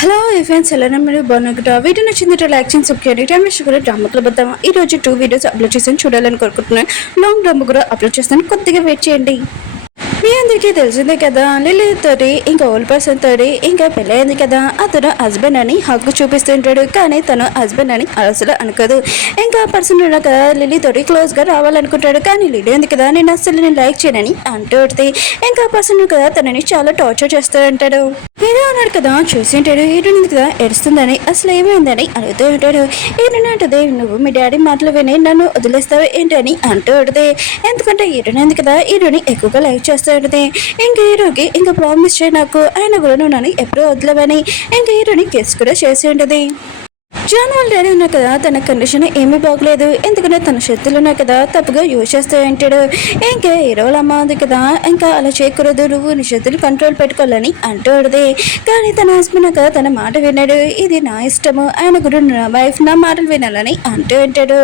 Hello friends, ఎలా మీరు బాగున్నా? వీడియో నచ్చింది లైక్ చేసి సబ్స్క్రైబ్ చేయండి. డ్రామా క్లబ్ వద్దామా ఈ రోజు 2 వీడియోస్ అప్లోడ్ చేసి చూడాలని కోరుకుంటున్నాను. లాంగ్ డ్రామా కూడా అప్లోడ్ చేస్తాను, కొద్దిగా వెయిట్ చేయండి. మీ అందరికీ తెలిసిందే కదా, లిల్లీ తోటి ఇంకా ఓల్డ్ పర్సన్ తోటి ఇంకా పెళ్ళి అయింది కదా. అతను హస్బెండ్ అని హక్కు చూపిస్తుంటాడు, కానీ తను హస్బెండ్ అని అసలు అనుకోదు. ఇంకా పర్సన్ ఉన్నాక లిల్లీ తోటి క్లోజ్ గా రావాలనుకుంటాడు, కానీ లిల్లీ ఉంది కదా నేను అసలు నేను లైక్ చేయనని అంటుంది. ఇంకా పర్సన్ కదా తనని చాలా టార్చర్ చేస్తూ ఉంటాడు. హీరో ఉన్నాడు కదా చూసి ఉంటాడు, హీరో కదా ఏడుస్తుందని అసలు ఏమైందని అడుగుతూ ఉంటాడు. హీరోని అంటది, నువ్వు మీ డాడీ మాటలు విని నన్ను వదిలేస్తావు ఏంటని అంటూ ఉంటుంది. ఎందుకంటే హీరోని ఉంది కదా హీరోని ఎక్కువగా లైక్ చేస్తూ ఉంటుంది. ఇంక హీరోకి ఇంకా ప్రామిస్ చేయ నాకు, ఆయన కూడా నువ్వు నన్ను ఎప్పుడూ వదలవని ఇంక హీరోని కిస్ కూడా చేసి ఉంటుంది. జాన్ వాళ్ళ డాడీ ఉన్నా కదా తన కండిషన్ ఏమీ బాగలేదు, ఎందుకంటే తన శక్తులు ఉన్నాయి కదా తప్పుగా యూజ్ చేస్తూ ఉంటాడు. ఇంకా హీరోల అమ్మ ఉంది కదా, ఇంకా అలా చేయకూడదు, నువ్వు నీ శక్తులు కంట్రోల్ పెట్టుకోవాలని అంటూ ఉంటుంది. కానీ తన హస్బెండ్ కదా తన మాట విన్నాడు, ఇది నా ఇష్టము, ఆయన కూడా నా వైఫ్ నా మాటలు వినాలని అంటూ ఉంటాడు.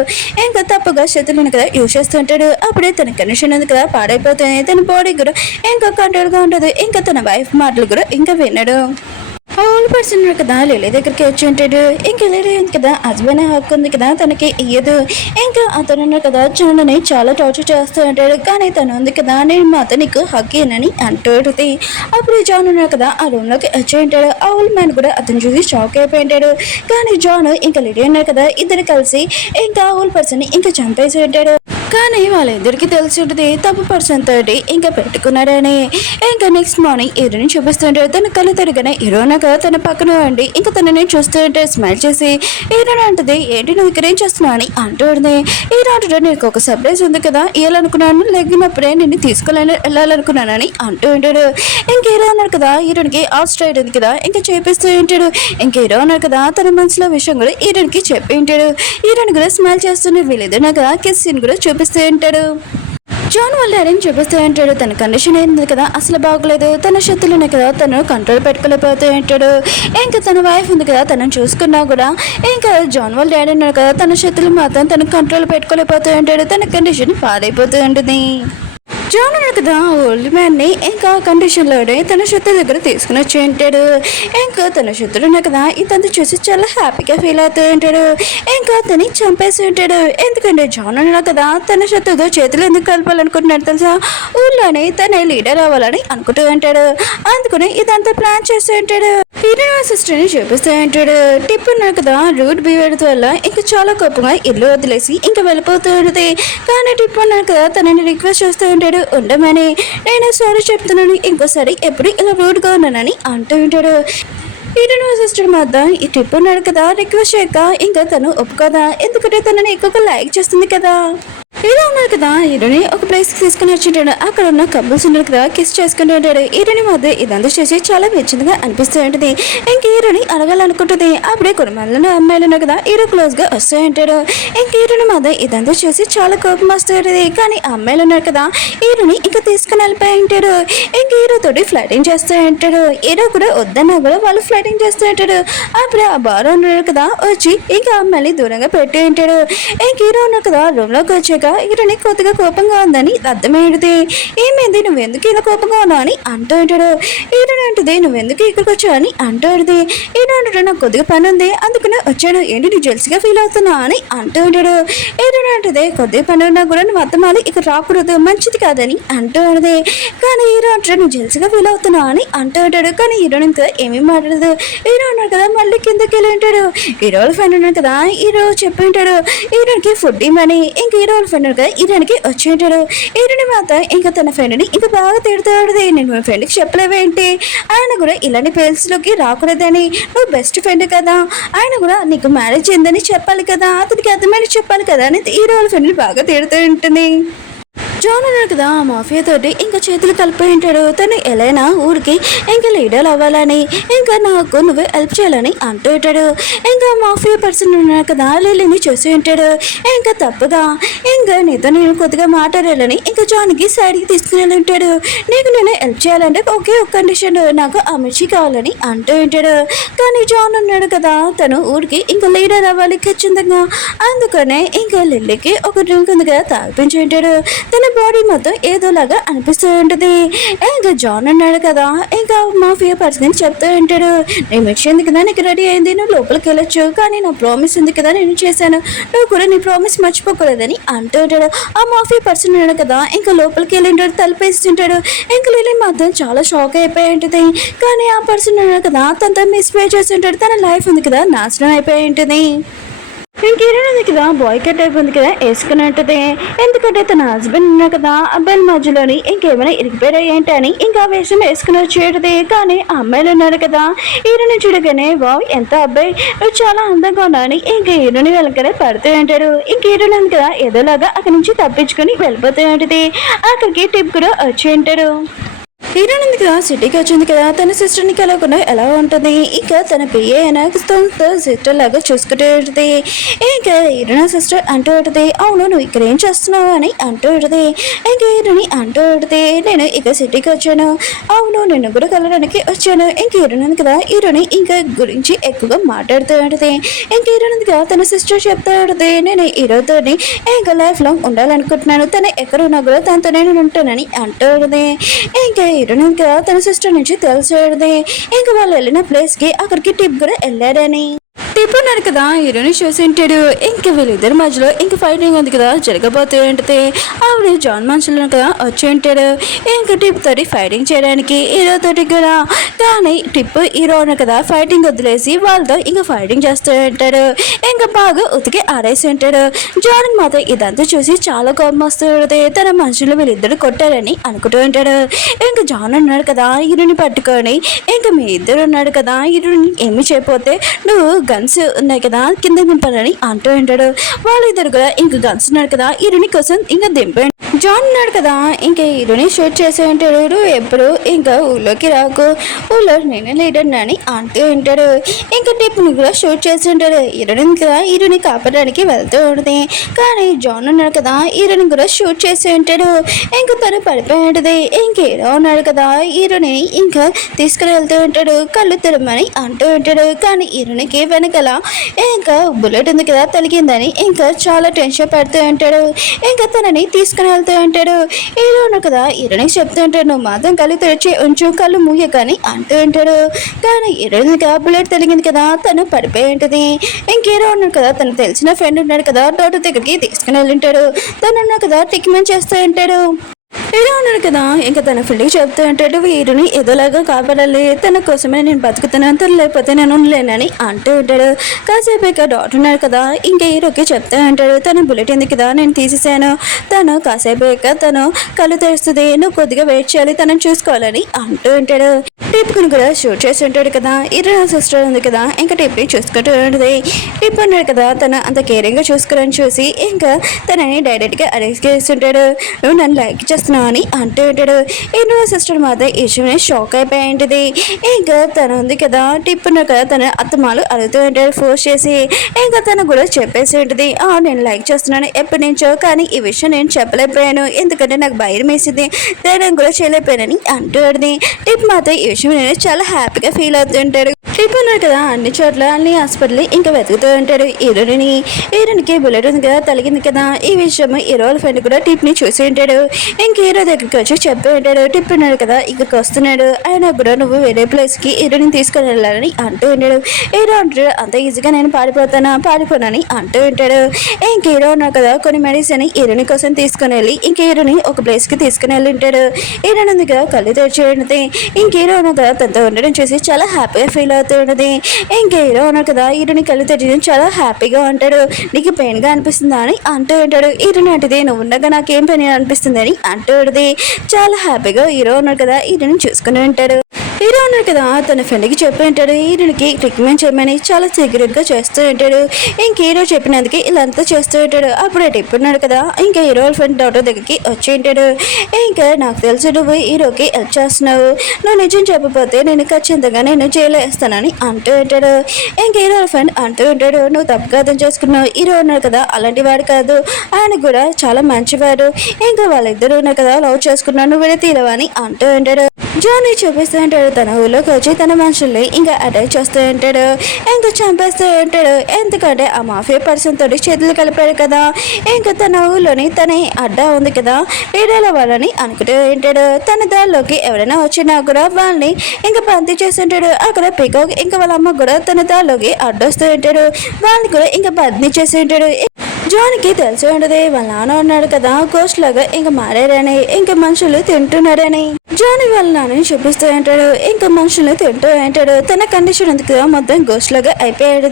ఇంకా తప్పుగా శక్తులను కదా యూజ్ చేస్తూ ఉంటాడు. అప్పుడే తన కండిషన్ ఉంది కదా పాడైపోతుంది, తన బాడీ కూడా ఇంకా కంట్రోల్గా ఉండదు. ఇంకా తన వైఫ్ మాటలు కూడా ఇంకా విన్నాడు. ఓల్డ్ పర్సన్ కదా లిల్లీ దగ్గరికి వచ్చి ఉంటాడు. ఇంకా లిల్లీ ఉంది కదా హస్బెండ్ హక్కు ఉంది కదా తనకి ఇయ్యదు. ఇంకా అతను కదా జాన్ని చాలా టార్చర్ చేస్తూ ఉంటాడు, కానీ తను ఉంది కదా నేను మా అతనికి హక్కు అని అంటుంది. అప్పుడు జాన్ ఉన్నాడు కదా ఆ రూమ్ లోకి వచ్చి ఉంటాడు. ఆ ఓల్డ్ మ్యాన్ కూడా అతను చూసి షాక్ అయిపోయి ఉంటాడు. కానీ జాన్ ఇంకా లిల్లీ ఉన్నారు కదా ఇద్దరు కలిసి ఇంకా ఓల్డ్ పర్సన్ ఇంకా చంపేసి ఉంటాడు. కానీ వాళ్ళిద్దరికి తెలిసి ఉంటుంది తప్పు పర్సన్ తోటి ఇంకా పెట్టుకున్నారని. ఇంకా నెక్స్ట్ మార్నింగ్ హీరోని చూపిస్తుంటాడు. తన కళ్ళు తిరగనే హీరోనగా తన పక్కన ఉండి ఇంకా తనని చూస్తుంటే స్మైల్ చేసి హీరోని అంటుంది, ఏంటి నువ్వు ఇక్కడ ఏం చేస్తున్నావు అని అంటుంది. హీరో అంటాడు, నీకు ఒక సర్ప్రైజ్ ఉంది కదా ఇవ్వాలనుకున్నాను, లెగ్గినప్పుడే నిన్ను వెళ్ళాలనుకున్నానని అంటూ ఉంటాడు. ఇంక హీరో అన్నాడు కదా హీరోనికి ఆఫ్ స్ట్రైట్ ఉంది కదా ఇంకా చేపిస్తూ ఉంటాడు. ఇంక హీరో అన్నాడు కదా తన మనసులో విషయం కూడా హీరోనికి చెప్పి ఉంటాడు. హీరోని కూడా స్మైల్ చేస్తూనే వీళ్ళిద్దరుగా కిస్ సీన్ కూడా చూపిస్తూ ఉంటాడు. జాన్ వాళ్ళ డాడీని చూపిస్తూ ఉంటాడు. తన కండిషన్ ఏంది కదా అసలు బాగోలేదు, తన శక్తులున్నాయి కదా తను కంట్రోల్ పెట్టుకోలేకపోతూ ఉంటాడు. ఇంకా తన వైఫ్ ఉంది కదా తనను చూసుకున్నా కూడా ఇంకా జాన్ వాళ్ళ డాడీ ఉన్నాడు కదా తన శక్తులు మాత్రం తన కంట్రోల్ పెట్టుకోలేకపోతూ ఉంటాడు. తన కండిషన్ పాడైపోతూ ఉంటుంది. జాన్ ఉన్నాడు కదా ఓల్డ్ మ్యాన్ని ఇంకా కండిషన్లోనే తన శత్రు దగ్గర తీసుకుని వచ్చి ఉంటాడు. ఇంకా తన శత్రుడు ఉన్నా కదా ఇతంతా చూసి చాలా హ్యాపీగా ఫీల్ అవుతూ ఉంటాడు. ఇంకా తని చంపేసి ఉంటాడు. ఎందుకంటే జాన్ ఉన్నాడు కదా తన శత్రుతో చేతులు ఎందుకు కలపాలనుకుంటున్నాడు తెలుసా, ఊళ్ళోనే తన లీడర్ అవ్వాలని అనుకుంటూ ఉంటాడు. అందుకని ఇదంతా ప్లాన్ చేస్తూ ఉంటాడు. హీరో సిస్టర్ని చూపిస్తూ ఉంటాడు. టిప్ ఉన్నాడు కదా రూట్ బిహేవియర్ వల్ల ఇంకా చాలా కోపంగా ఇల్లు వదిలేసి ఇంకా వెళ్ళిపోతూ ఉంటుంది. కానీ టిప్ ఉన్నాడు కదా తనని రిక్వెస్ట్ చేస్తూ ఉంటాడు, ఉండమని, నేను సారీ చెప్తున్నాను, ఇంకోసారి ఎప్పుడు ఇలా రూడ్గా ఉన్నానని అంటూ ఉంటాడు. హీరో సిస్టర్ మాత్రం ఈ టిప్ ఉన్నాడు కదా రిక్వెస్ట్ చేయక ఇంకా తను ఒప్పుకోదా, ఎందుకంటే తనని ఎక్కువగా లైక్ చేస్తుంది కదా. హీరో ఉన్నారు కదా హీరోని ఒక ప్లేస్కి తీసుకుని వచ్చింటాడు. అక్కడ ఉన్న కపుల్స్ ఉన్నారు కదా కిస్ చేసుకుంటూ ఉంటాడు. హీరోని మధ్య ఇదంతా చేసి చాలా విచ్చిందిగా అనిపిస్తూ ఉంటుంది. ఇంక హీరోని అడగాలనుకుంటుంది. అప్పుడే కొన్ని మంది అమ్మాయిలు ఉన్నారు కదా హీరో క్లోజ్ గా వస్తూ ఉంటాడు. ఇంక హీరోని మధ్య ఇదంతా చేసి చాలా కోపం వస్తూ ఉంటుంది. కానీ అమ్మాయిలు ఉన్నారు కదా హీరోని ఇంకా తీసుకుని వెళ్ళిపోయి ఉంటాడు. ఇంక హీరో తోటి ఫ్లైటింగ్ చేస్తూ ఉంటాడు. హీరో కూడా వద్దన్నా కూడా వాళ్ళు ఫ్లైటింగ్ చేస్తూ ఉంటాడు. అప్పుడే ఆ బార్ ఉన్నాడు కదా వచ్చి ఇంకా అమ్మాయిని దూరంగా పెట్టి ఉంటాడు. ఇంక హీరో ఉన్నారు కదా రూమ్ లోకి వచ్చాక హీరోని కొద్దిగా కోపంగా ఉందని అర్థమయ్యేది. ఏమైంది నువ్వు ఎందుకు ఇలా కోపంగా ఉన్నావు అని అంటూ ఉంటాడు. హీరోని అంటుంది, నువ్వు ఎందుకు ఇక్కడికి వచ్చావు అని అంటూ ఉంటుంది. హీరో అంటాడు, నాకు కొద్దిగా పని ఉంది అందుకనే వచ్చాను, ఏంటి నువ్వు జెల్సీగా ఫీల్ అవుతున్నావు అని అంటూ ఉంటాడు. హీరోని అంటుంది, కొద్దిగా పని ఉన్నా కూడా నువ్వు అర్థమాలి ఇక్కడ రాకూడదు, మంచిది కాదని అంటూ ఉంటుంది. కానీ హీరో అంటాడు, నువ్వు జెల్సీగా ఫీల్ అవుతున్నావు అని అంటూ ఉంటాడు. కానీ హీరోని ఇంకా ఏమీ మాట్లాడదు. హీరో అన్నాడు కదా మళ్ళీ కిందకి వెళ్ళి ఉంటాడు. హీరో వాళ్ళ ఫ్రెండ్ ఉన్నాడు కదా హీరో చెప్పి ఉంటాడు హీరోకి ఫుడ్ ఇవ్వని. ఇంక హీరో వాళ్ళ ఫ్రెండ్ కదా హీరోనికి వచ్చి ఉంటాడు. హీరోని మాత్రం ఇంకా తన ఫ్రెండ్ని ఇంకా బాగా తిడుతాడు, నేను మా ఫ్రెండ్కి చెప్పలేవేంటి, ఆయన కూడా ఇలాంటి ప్లేస్లోకి రాకూడదని, నువ్వు బెస్ట్ ఫ్రెండ్ కదా, ఆయన కూడా నీకు మ్యారేజ్ అయిందని చెప్పాలి కదా, అతనికి అర్థమని చెప్పాలి కదా అని హీరో వాళ్ళ ఫ్రెండ్ని బాగా తిడుతూ ఉంటుంది. జాన్ ఉన్నాడు కదా మాఫియా తోటి ఇంకా చేతులు కలిపి ఉంటాడు. తను ఎలైనా ఊరికి ఇంకా లీడర్ అవ్వాలని ఇంకా నాకు నువ్వు హెల్ప్ చేయాలని అంటూ ఉంటాడు. ఇంకా మాఫియా పర్సన్ ఉన్నాడు కదా లిల్లీని చూసి ఉంటాడు. ఇంకా తప్పుగా ఇంకా నీతో నేను కొద్దిగా మాట్లాడాలని ఇంకా జాన్కి సైడ్కి తీసుకుని ఉంటాడు. నీకు నేను హెల్ప్ చేయాలంటే ఒకే ఒక కండిషన్, నాకు ఆ మిర్చి కావాలని అంటూ ఉంటాడు. కానీ జాన్ ఉన్నాడు కదా తను ఊరికి ఇంకా లీడర్ అవ్వాలి ఖచ్చితంగా, అందుకనే ఇంకా లిల్లీకి ఒక డ్రింక్ ఉంది కదా తాగిపించి ఉంటాడు. తన బాడీ మొత్తం ఏదోలాగా అనిపిస్తూ ఉంటుంది. ఇంకా జాన్ అన్నాడు కదా, ఇంకా మాఫియా పర్సన్ చెప్తూ ఉంటాడు, నేను మెచ్చింది కదా నీకు రెడీ అయింది, నువ్వు లోపలికి వెళ్ళొచ్చు, కానీ నా ప్రామిస్ ఉంది కదా నేను చేశాను, నువ్వు కూడా నీ ప్రామిస్ మర్చిపోకూడదని అంటూ ఉంటాడు. ఆ మాఫియా పర్సన్ ఉన్నాడు కదా, ఇంకా లోపలికి వెళ్ళింటాడు, తలుపేస్తుంటాడు. ఇంకా లిల్లీ మాత్రం చాలా షాక్ అయిపోయి ఉంటుంది. కానీ ఆ పర్సన్ ఉన్నాడు కదా, తనతో మిస్పే చేస్తుంటాడు, తన లైఫ్ ఉంది కదా నాశనం అయిపోయి ఉంటుంది. ఇంకేమైనా ఉంది కదా, బాయ్ కట్ అయిపోయింది కదా వేసుకున్నట్టుదే. ఎందుకంటే తన హస్బెండ్ ఉన్నా కదా, అబ్బాయిల మధ్యలోని ఇంకేమైనా ఇరిగిపోయాయి ఏంటని ఇంకా వేషం వేసుకుని వచ్చేది. కానీ అమ్మాయిలు ఉన్నారు కదా, హీరోని చూడగానే వావ్ ఎంత అబ్బాయి నువ్వు చాలా అందంగా ఉన్నాని ఇంకా హీరోని వెళ్ళకనే పడుతూ ఉంటాడు. ఇంక హీరోని ఉంది కదా ఏదోలాగా అక్కడి నుంచి తప్పించుకొని వెళ్ళిపోతూ ఉంటుంది. అక్కడికి టిప్ కూడా వచ్చి ఉంటాడు. హీరోయిన్ ఉంది కదా, సిటీకి వచ్చింది కదా, తన సిస్టర్ని కలవకుండా ఎలా ఉంటుంది. ఇక తన పిఏ సిస్టర్ లాగా చూసుకుంటూ ఉంటుంది. ఇక హీరోయిన్ సిస్టర్ అంటూ ఉంటుంది, అవును నువ్వు ఇక్కడ ఏం చేస్తున్నావు అని అంటూ ఉంటుంది. ఇంక హీరోని అంటూ ఉంటుంది, నేను ఇక సిటీకి వచ్చాను, అవును నిన్ను కూడా కలవడానికి వచ్చాను. ఇంక హీరోయిన్ ఉంది కదా, హీరోని ఇంకా గురించి ఎక్కువగా మాట్లాడుతూ ఉంటుంది. ఇంక హీరోయిన్ ఉంది కదా, తన సిస్టర్ చెప్తూ ఉంటుంది, నేను హీరోతో ఇంకా లైఫ్ లాంగ్ ఉండాలనుకుంటున్నాను, తను ఎక్కడ ఉన్నా కూడా తనతో నేను ఉంటానని అంటూ ఉంటుంది. ఇంకా హీరోయిన్ కదా తన సిస్టర్ నుంచి తెలిసేది. ఇంకా వాళ్ళు వెళ్ళిన ప్లేస్ కి అక్కడికి టిప్ కూడా వెళ్ళాడని. టిప్ ఉన్నాడు కదా, హీరోని చూసి ఉంటాడు. ఇంకా వీళ్ళిద్దరి మధ్యలో ఇంకా ఫైటింగ్ ఉంది కదా జరగబోతూ ఉంటుంది. ఆవిడ జాన్ మనుషులు కదా వచ్చి ఉంటాడు. ఇంకా టిప్ తోటి ఫైటింగ్ చేయడానికి హీరో తోటి కూడా. కానీ టిప్ హీరో ఉన్న కదా ఫైటింగ్ వదిలేసి వాళ్ళతో ఇంకా ఫైటింగ్ చేస్తూ ఉంటాడు. ఇంకా బాగా ఉతికి ఆడేసి ఉంటాడు. జాన్ మాత్రం ఇదంతా చూసి చాలా కోపం వస్తూ ఉంటుంది. తన మనుషులు వీళ్ళిద్దరు కొట్టారని అనుకుంటూ ఉంటాడు. ఇంకా జాన్ ఉన్నాడు కదా, హీరోని పట్టుకొని ఇంకా మీ ఇద్దరు ఉన్నాడు కదా, హీరోని ఏమి చేయకపోతే నువ్వు గన్స్ ఉన్నాయి కదా కింద దింపాలని అంటూ ఉంటాడు. వాళ్ళిద్దరు కూడా ఇంకా గన్స్ ఉన్నాడు కదా, హీరోని కోసం ఇంకా దింపాడు. జాన్ ఉన్నాడు కదా, ఇంకా హీరోని షూట్ చేసి ఉంటాడు. నువ్వు ఎప్పుడు ఇంకా ఊళ్ళోకి రాకు, ఊళ్ళో నేనే లీడర్ అని అంటూ ఉంటాడు. ఇంకా టిప్ని కూడా షూట్ చేసి ఉంటాడు. హీరోని కదా హీరోని కాపాడడానికి వెళ్తూ ఉంటుంది. కానీ జాన్ ఉన్నాడు కదా, హీరోని కూడా షూట్ చేసి ఉంటాడు. ఇంకా తను పడిపోయి ఉంటుంది. ఇంక హీరో ఉన్నాడు కదా, హీరోని ఇంకా తీసుకుని వెళ్తూ ఉంటాడు. కళ్ళు తెరమని అంటూ ఉంటాడు. కానీ హీరోనికి వెనకాల ఇంకా బుల్లెట్ ఉంది కదా తలిగిందని ఇంకా చాలా టెన్షన్ పడుతూ ఉంటాడు. ఇంకా తనని తీసుకుని వెళ్తూ ఉంటాడు. హీరో ఉన్నాడు కదా, హీరోనికి చెప్తూ ఉంటాడు, నువ్వు మాత్రం కళ్ళు తెరిచి ఉంచు, కళ్ళు మూయ కానీ అంటూ ఉంటాడు. కానీ హీరోయిన్గా బుల్లెట్ తలిగింది కదా, తను పడిపోయి ఉంటుంది. ఇంక హీరో ఉన్నాడు కదా, తను తెలిసిన ఫ్రెండ్ ఉన్నాడు కదా, డాక్టర్ దగ్గరికి తీసుకుని వెళ్ళింటాడు. తను ఉన్నాడు కదా ట్రీట్మెంట్ చేస్తూ ఉంటాడు. హీరో ఉన్నాడు కదా, ఇంకా తన ఫ్రెండ్కి చెప్తూ ఉంటాడు, హీరోని ఏదోలాగా కాపాడాలి, తన కోసమే నేను బతుకుతున్నాను, తను లేకపోతే నేను ఉండలేనని అంటూ ఉంటాడు. కాసేపు ఇక డాక్టర్ ఉన్నాడు కదా, ఇంకా హీరోకి చెప్తూ ఉంటాడు, తన బుల్లెట్ ఉంది కదా నేను తీసేసాను, తను కాసేపు ఇక తను కళ్ళు తెరుస్తుంది, నువ్వు కొద్దిగా వెయిట్ చేయాలి, తనని చూసుకోవాలని అంటూ ఉంటాడు. టిప్ని కూడా షూట్ చేసి ఉంటాడు కదా, హీరో సిస్టర్ ఉంది కదా, ఇంకా టిప్ని చూసుకుంటూ ఉంటుంది. టిప్ ఉన్నాడు కదా, తను అంత కేరింగ్గా చూసుకోవాలని చూసి ఇంకా తనని డైరెక్ట్గా అరెస్ట్ చేస్తుంటాడు. నువ్వు నన్ను లైక్ చేస్తున్నావు అని అంటూ ఉంటాడు. హీరో సిస్టర్ మాత్రం ఈ విషయమే షాక్ అయిపోయి ఉంటుంది. ఇంకా తను ఉంది కదా, టిప్ ఉన్న కదా, తన అత్తమాలు అడుగుతూ ఉంటాడు ఫోర్స్ చేసి. ఇంకా తను కూడా చెప్పేసి ఉంటుంది, నేను లైక్ చేస్తున్నాను ఎప్పటి నుంచో, కానీ ఈ విషయం నేను చెప్పలేకపోయాను, ఎందుకంటే నాకు భయం వేసింది, నేను కూడా చేయలేకపోయానని అంటూ ఉంటుంది. టిప్ మాత్రం ఈ విషయం నేను చాలా హ్యాపీగా ఫీల్ అవుతూ ఉంటాడు. టిప్ ఉన్నాడు కదా, అన్ని చోట్ల అన్ని హాస్పిటల్ ఇంకా వెతుకుతూ ఉంటాడు. హీరోనికి బుల్లెట్ ఉంది కదా తలిగింది కదా, ఈ విషయం హీరో ఫ్రెండ్ కూడా టిప్ని చూసి ఉంటాడు. ఇంక హీరో దగ్గరికి వచ్చి చెప్పి ఉంటాడు, టిప్ ఉన్నాడు కదా ఇక్కడికి వస్తున్నాడు, అయినా కూడా నువ్వు వేరే ప్లేస్కి హీరోని తీసుకుని వెళ్ళాలని అంటూ ఉంటాడు. హీరో అంటాడు, అంత ఈజీగా నేను పారిపోనని అంటూ ఉంటాడు. ఇంక హీరో ఉన్నాడు కదా, కొన్ని మెడిసిన్ హీరోని కోసం తీసుకుని వెళ్ళి ఇంక హీరోని ఒక ప్లేస్కి తీసుకుని వెళ్ళి ఉంటాడు. హీరోని ఉంది కదా కళ్ళు తెరిచి ఉంటుంది. ఇంక హీరో ఉన్నాడు కదా తనతో ఉండడం చూసి చాలా హ్యాపీగా ఫీల్ అవుతూ ఉంటుంది. ఇంక హీరో ఉన్నాడు కదా, హీరోని కళ్ళు తెరిచి చాలా హ్యాపీగా ఉంటాడు. నీకు పెయిన్గా అనిపిస్తుందా అని అంటూ ఉంటాడు. హీరోని అంటది, నువ్వు ఉండగా నాకేం పెయిన్ అనిపిస్తుంది అని అంటూ ఉంటుంది. చాలా హ్యాపీగా హీరో ఉన్నాడు కదా, హీరోని చూసుకుని ఉంటాడు. హీరో ఉన్నాడు కదా, తన ఫ్రెండ్కి చెప్పి ఉంటాడు, హీరోనికి ట్రీట్మెంట్ చేయమని చాలా సీక్రెట్గా చేస్తూ ఉంటాడు. ఇంక హీరో చెప్పినందుకు ఇలా అంతా చేస్తూ ఉంటాడు. అప్పుడే టిప్ ఉన్నాడు కదా, ఇంకా హీరో ఫ్రెండ్ డాక్టర్ దగ్గరికి వచ్చి ఉంటాడు. ఇంకా నాకు తెలుసు నువ్వు హీరోకి హెల్ప్ చేస్తున్నావు, నువ్వు నిజం చెప్పకపోతే నేను ఖచ్చితంగా నేను జైలు వేస్తానని అంటూ ఉంటాడు. ఇంక హీరో ఫ్రెండ్ అంటూ ఉంటాడు, నువ్వు తప్పుగా అర్థం చేసుకున్నావు, హీరో ఉన్నాడు కదా అలాంటి వాడు కాదు, ఆయన కూడా చాలా మంచివాడు, ఇంకా వాళ్ళిద్దరు ఉన్నారు కదా లవ్ చేసుకున్నాను విడతీరవని అంటూ ఉంటాడు. జానీ చూపిస్తూ ఉంటాడు. తన ఊళ్ళోకి వచ్చి తన మనుషుల్ని ఇంకా అటాక్ చేస్తూ ఉంటాడు, ఇంకా చంపేస్తూ ఉంటాడు. ఎందుకంటే ఆ మాఫియా పర్సన్ తోటి చేతులు కలిపాడు కదా, ఇంకా తన ఊళ్ళోని తన అడ్డా ఉంది కదా, లీడర్ల వాళ్ళని అనుకుంటూ ఉంటాడు. తన దారిలోకి ఎవరైనా వచ్చినా కూడా వాళ్ళని ఇంకా బందీ చేస్తుంటాడు. అక్కడ పీకాక్ ఇంకా వాళ్ళ అమ్మ కూడా తన దారిలోకి అడ్డొస్తూ ఉంటాడు, వాళ్ళని కూడా ఇంకా బందీ చేసి ఉంటాడు. జాన్కి తెలిసి ఉండదు వాళ్ళ నాన్న ఉన్నాడు కదా గోస్ట్ లాగా ఇంకా మారారని, ఇంకా మనుషులు తింటున్నారని. జానీ వాళ్ళ నాన్నని చూపిస్తూ ఉంటాడు, ఇంకా మనుషులు తింటూ ఉంటాడు. తన కండిషన్ ఉంది కదా మొత్తం గోస్ట్ లాగా అయిపోయాడు.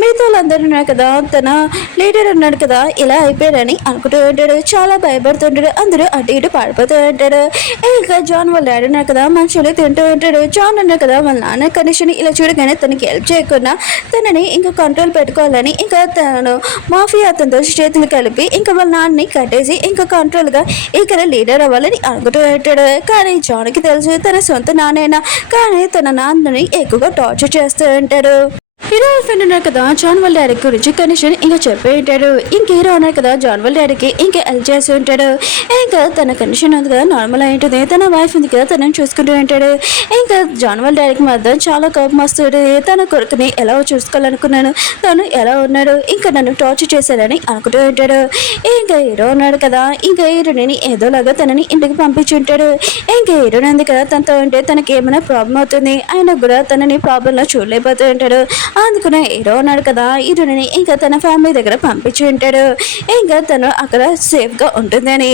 మిగతా వాళ్ళందరూ ఉన్నారు కదా, తన లీడర్ ఉన్నాడు కదా ఇలా అయిపోయారని అనుకుంటూ ఉంటాడు. చాలా భయపడుతుంటాడు, అందరూ అటు ఇటు పాడిపోతూ ఉంటాడు. ఇంకా జాన్ వాళ్ళ డాడీ ఉన్నారు కదా మనుషులు తింటూ ఉంటాడు. జాన్ ఉన్నారు కదా వాళ్ళ నాన్న కండిషన్ ఇలా చూడగానే తనకి హెల్ప్ చేయకుండా తనని ఇంకా కంట్రోల్ పెట్టుకోవాలని ఇంకా తను మాఫియా అతనితో చేతులు కలిపి ఇంకా వాళ్ళ నాన్నని కట్టేసి ఇంకా కంట్రోల్గా ఇక్కడ లీడర్ అవ్వాలని అనుకుంటూ ఉంటాడు. కానీ జాన్కి తెలుసు తన సొంత నాన్నైనా కానీ తన నాన్నని ఎక్కువగా టార్చర్ చేస్తూ ఉంటాడు. హీరో ఫ్రెండ్ ఉన్నారు కదా జాన్ వాళ్ళ డాడీ గురించి కండిషన్ ఇంకా చెప్పి ఉంటాడు. ఇంక హీరో ఉన్నారు కదా జాన్ వాళ్ళ డాడీకి ఇంకా హెల్ప్ చేస్తూ ఉంటాడు. ఇంకా తన కండిషన్ ఉంది కదా నార్మల్ అయి ఉంటుంది, తన వైఫ్ ఉంది కదా తనని చూసుకుంటూ ఉంటాడు. ఇంకా జాన్ వాళ్ళ డాడీకి మాత్రం చాలా కోపం వస్తుంది. తన కొడుకుని ఎలా చూసుకోవాలనుకున్నాను, తను ఎలా ఉన్నాడు, ఇంకా నన్ను టార్చర్ చేశారని అనుకుంటూ ఉంటాడు. ఇంకా హీరో ఉన్నాడు కదా ఇంకా హీరోని ఏదోలాగా తనని ఇంటికి పంపించి ఉంటాడు. ఇంకా హీరోని ఉంది కదా తనతో ఉంటే తనకి ఏమైనా ప్రాబ్లం అవుతుంది, ఆయన కూడా తనని ప్రాబ్లంలో చూడలేకపోతూ ఉంటాడు. అందుకునే హీరో ఉన్నాడు కదా హీరోని ఇంకా తన ఫ్యామిలీ దగ్గర పంపించి ఉంటాడు, ఇంకా తను అక్కడ సేఫ్గా ఉంటుందని.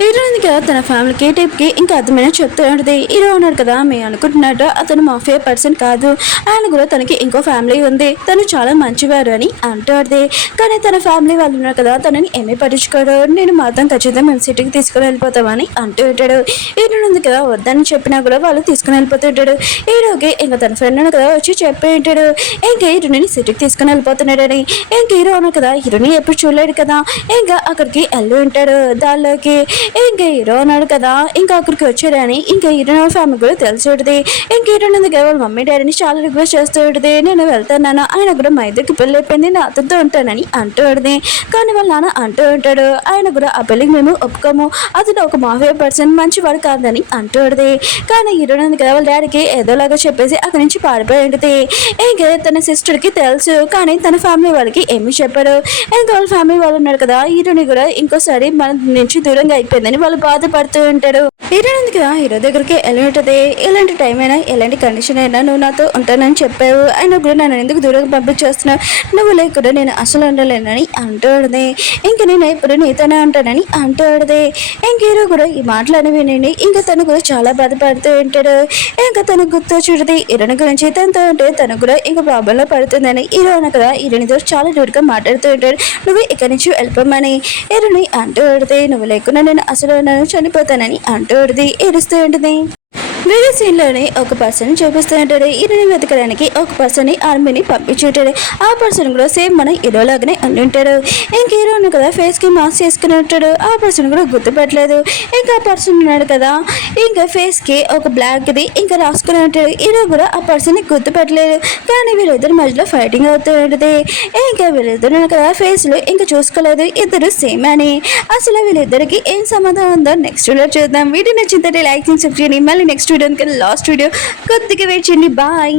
హీరోయిన్ కదా తన ఫ్యామిలీకి టిప్కి ఇంకా అర్థమైన చెప్తూ ఉంటుంది. హీరో ఉన్నాడు కదా మేము అనుకుంటున్నట్టు అతను మాఫియా పర్సన్ కాదు, ఆయన కూడా తనకి ఇంకో ఫ్యామిలీ ఉంది, తను చాలా మంచివారు అని అంటుంది. కానీ తన ఫ్యామిలీ వాళ్ళు ఉన్నారు కదా తనని ఏమీ పట్టించుకోడు, నేను మాత్రం ఖచ్చితంగా మేము సిటీకి తీసుకుని వెళ్ళిపోతామని అంటూ ఉంటాడు. హీరో ఉంది కదా వద్దని చెప్పినా కూడా వాళ్ళు తీసుకుని వెళ్ళిపోతుంటాడు. హీరోకి ఇంకా తన ఫ్రెండ్ ఉన్నాడు కదా వచ్చి చెప్పి ఉంటాడు ఇంకా హీరోని సిటీకి తీసుకుని వెళ్ళిపోతున్నాడని. ఇంకా హీరో ఉన్నాడు కదా హీరోని ఎప్పుడు చూడలేడు కదా ఇంకా అక్కడికి వెళ్ళి ఉంటాడు దానిలోకి. ఇంకా హీరో ఉన్నాడు కదా ఇంకా అక్కడికి వచ్చారని ఇంకా హీరో ఫ్యామిలీ కూడా తెలిసి ఉంటుంది. ఇంకా హీరో దగ్గర వాళ్ళ మమ్మీ డాడీని చాలా రిక్వెస్ట్ చేస్తూ ఉంటుంది, నేను వెళ్తాను ఆయన కూడా మా ఇద్దరికి పెళ్ళి అయిపోయింది నా అతనితో ఉంటానని అంటూ ఉంటుంది. కానీ వాళ్ళ నాన్న అంటూ ఉంటాడు ఆయన కూడా ఆ పెళ్ళికి మేము ఒప్పుకోము, అతను ఒక మాఫియా పర్సన్ మంచివాడు కాదని అంటూ ఉంటుంది. కానీ హీరో ఉంది కదా వాళ్ళ డాడీకి ఏదోలాగా చెప్పేసి అక్కడి నుంచి పారిపోయి ఉంటుంది. ఇంకా తన సిస్టర్కి తెలుసు కానీ తన ఫ్యామిలీ వాళ్ళకి ఏమీ చెప్పారు. ఇంకా వాళ్ళ ఫ్యామిలీ వాళ్ళు ఉన్నారు కదా హీరోని కూడా ఇంకోసారి మన నుంచి దూరంగా అయిపోయిందని వాళ్ళు బాధపడుతూ ఉంటారు. హీరో ఉంది కదా హీరో దగ్గరికి ఎలా ఉంటుంది, ఎలాంటి టైం అయినా ఎలాంటి కండిషన్ అయినా నువ్వు నాతో ఉంటానని చెప్పావు, అయినా కూడా నన్ను ఎందుకు దూరంగా పంపించేస్తున్నావు, నువ్వు లేకుండా నేను అసలు ఉండలేనని అంటూడది. ఇంక నేను ఇప్పుడు నీతోనే ఉంటానని అంటూడది. ఇంక హీరో కూడా ఈ మాటలని వినండి ఇంకా తను కూడా చాలా బాధపడుతూ ఉంటాడు. ఇంకా తనకు గుర్తు చూడది హీరోని గురించి, తనతో ఉంటే తను కూడా ఇంకా ప్రాబ్లంలో పడుతుందని. హీరో అన్న కదా హీరోనితో చాలా దూరంగా మాట్లాడుతూ ఉంటాడు, నువ్వు ఇక్కడి నుంచి వెళ్ళిపోమని. హీరోని అంటూ ఉంటుంది నువ్వు లేకుండా నేను అసలు నన్ను చనిపోతానని అంటూ ఉంటుంది. ఏడుస్తూ ఉంటుంది. వేరే సీన్లోనే ఒక పర్సన్ చూపిస్తూ ఉంటాడు. హీరోని వెతకడానికి ఒక పర్సన్ ఆర్మీని పంపించుంటాడు. ఆ పర్సన్ కూడా సేమ్ మన హీరోలాగానే ఉండి ఉంటాడు. ఇంక హీరోని కదా ఫేస్కి మాస్క్ చేసుకుని ఉంటాడు, ఆ పర్సన్ కూడా గుర్తుపట్టలేదు. ఇంకా ఆ పర్సన్ ఉన్నాడు కదా ఇంకా ఫేస్కి ఒక బ్లాక్ది ఇంకా రాసుకుని ఉంటాడు. హీరో కూడా ఆ పర్సన్ని గుర్తుపట్టలేదు. కానీ వీళ్ళిద్దరి మధ్యలో ఫైటింగ్ అవుతూ ఉంటుంది. ఇంకా వీళ్ళిద్దరు కదా ఫేస్లో ఇంకా చూసుకోలేదు ఇద్దరు సేమ్ అని. అసలు వీళ్ళిద్దరికి ఏం సంబంధం ఉందో నెక్స్ట్ వీడియో చూద్దాం. వీడియో నచ్చిందంటే లైక్ చేయండి, సబ్స్క్రైబ్ చేయండి. మళ్ళీ నెక్స్ట్ వీడియో లాస్ట్ వీడియో కొద్దిగా వెయిట్ చేయండి. బాయ్.